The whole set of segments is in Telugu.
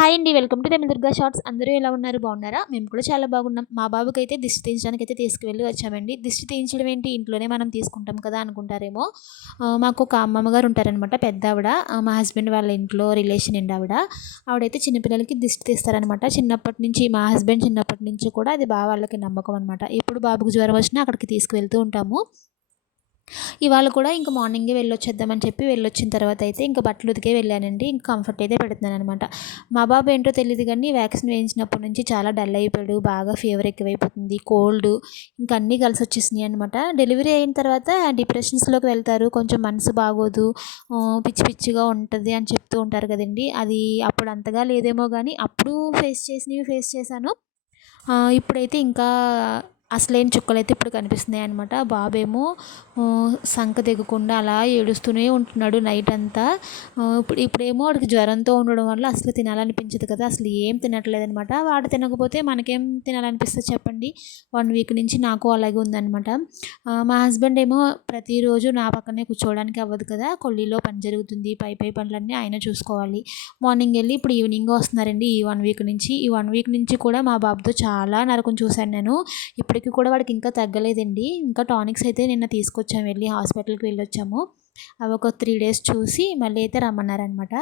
హాయ్ అండి. Welcome to Tamil Durga shorts. అందరూ ఎలా ఉన్నారు? బాగున్నారా? మేము కూడా చాలా బాగున్నాం. మా బాబుకైతే దిష్టి తీయించడానికైతే తీసుకువెళ్ళి వచ్చామండి. దిష్టి తీయించడం ఏంటి, ఇంట్లోనే మనం తీసుకుంటాం కదా అనుకుంటారేమో. మాకు ఒక అమ్మమ్మ గారు ఉంటారనమాట, పెద్దావిడ. మా హస్బెండ్ వాళ్ళ ఇంట్లో రిలేషన్ అండి ఆవిడ. ఆవిడైతే చిన్నపిల్లలకి దిష్టి తీస్తారనమాట. చిన్నప్పటి నుంచి మా హస్బెండ్ చిన్నప్పటి నుంచి కూడా అది బాగా వాళ్ళకి నమ్మకం అనమాట. ఎప్పుడు బాబుకు జ్వరం వచ్చినా అక్కడికి తీసుకువెళ్తూ ఉంటాము. ఇవాళ కూడా ఇంక మార్నింగే వెళ్ళొచ్చేద్దామని చెప్పి వెళ్ళొచ్చిన తర్వాత అయితే ఇంక బట్టలు ఉతికే వెళ్ళానండి. ఇంక కంఫర్ట్ అయితే పెడుతున్నాననమాట. మా బాబు ఏంటో తెలీదు కానీ వ్యాక్సిన్ వేయించినప్పటి నుంచి చాలా డల్ అయిపోయాడు. బాగా ఫీవర్ ఎక్కువైపోతుంది, కోల్డ్ ఇంక అన్నీ కలిసి వచ్చేసినాయి అనమాట. డెలివరీ అయిన తర్వాత డిప్రెషన్స్లోకి వెళ్తారు. కొంచెం మనసు బాగోదు, పిచ్చి పిచ్చిగా ఉంటుంది అని చెప్తూ ఉంటారు కదండి. అది అప్పుడు అంతగా లేదేమో కానీ అప్పుడు ఫేస్ చేశాను. ఇప్పుడైతే ఇంకా అసలైన చుక్కలైతే ఇప్పుడు కనిపిస్తున్నాయి అనమాట. బాబేమో సంక దిగకుండా అలా ఏడుస్తూనే ఉంటున్నాడు నైట్ అంతా. ఇప్పుడేమో వాడికి జ్వరంతో ఉండడం వల్ల అసలు తినాలనిపించదు కదా, అసలు ఏం తినట్లేదనమాట. వాడు తినకపోతే మనకేం తినాలనిపిస్తుంది చెప్పండి. 1 వీక్ నుంచి నాకు అలాగే ఉందనమాట. మా హస్బెండ్ ఏమో ప్రతిరోజు నా పక్కనే కూర్చోవడానికి అవ్వదు కదా, కొల్లీలో పని జరుగుతుంది, పై పనులన్నీ ఆయన చూసుకోవాలి. మార్నింగ్ వెళ్ళి ఇప్పుడు ఈవినింగ్ వస్తున్నారండి. ఈ 1 వీక్ నుంచి, ఈ 1 వీక్ నుంచి కూడా మా బాబుతో చాలా నరకం చూశాను నేను. ఇప్పటికి కూడా వాడికి ఇంకా తగ్గలేదండి. ఇంకా టానిక్స్ అయితే నిన్న తీసుకొచ్చాము, వెళ్ళి హాస్పిటల్కి వెళ్ళొచ్చాము. అవి ఒక 3 days చూసి మళ్ళీ అయితే రమ్మన్నారనమాట.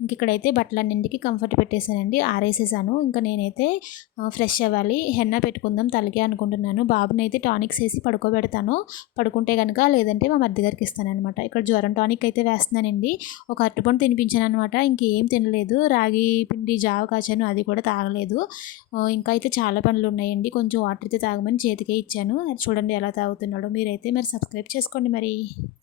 ఇంక ఇక్కడైతే బట్టలన్నింటికి కంఫర్ట్ పెట్టేశానండి, ఆరేసేసాను. ఇంకా నేనైతే ఫ్రెష్ అవ్వాలి, హెన్నా పెట్టుకుందాం తలకి అనుకుంటున్నాను. బాబునైతే టానిక్స్ వేసి పడుకోబెడతాను, పడుకుంటే కనుక, లేదంటే మా మధ్య గారికి ఇస్తానమాట. ఇక్కడ జ్వరం టానిక్ అయితే వేస్తున్నానండి. ఒక అరటిపండు తినిపించాను అనమాట, ఇంకేం తినలేదు. రాగి పిండి జావ కాచాను, అది కూడా తాగలేదు. ఇంకా అయితే చాలా పనులు ఉన్నాయండి. కొంచెం వాటర్ అయితే తాగమని చేతికే ఇచ్చాను. చూడండి ఎలా తాగుతున్నాడో. మీరైతే మరి సబ్స్క్రైబ్ చేసుకోండి మరి.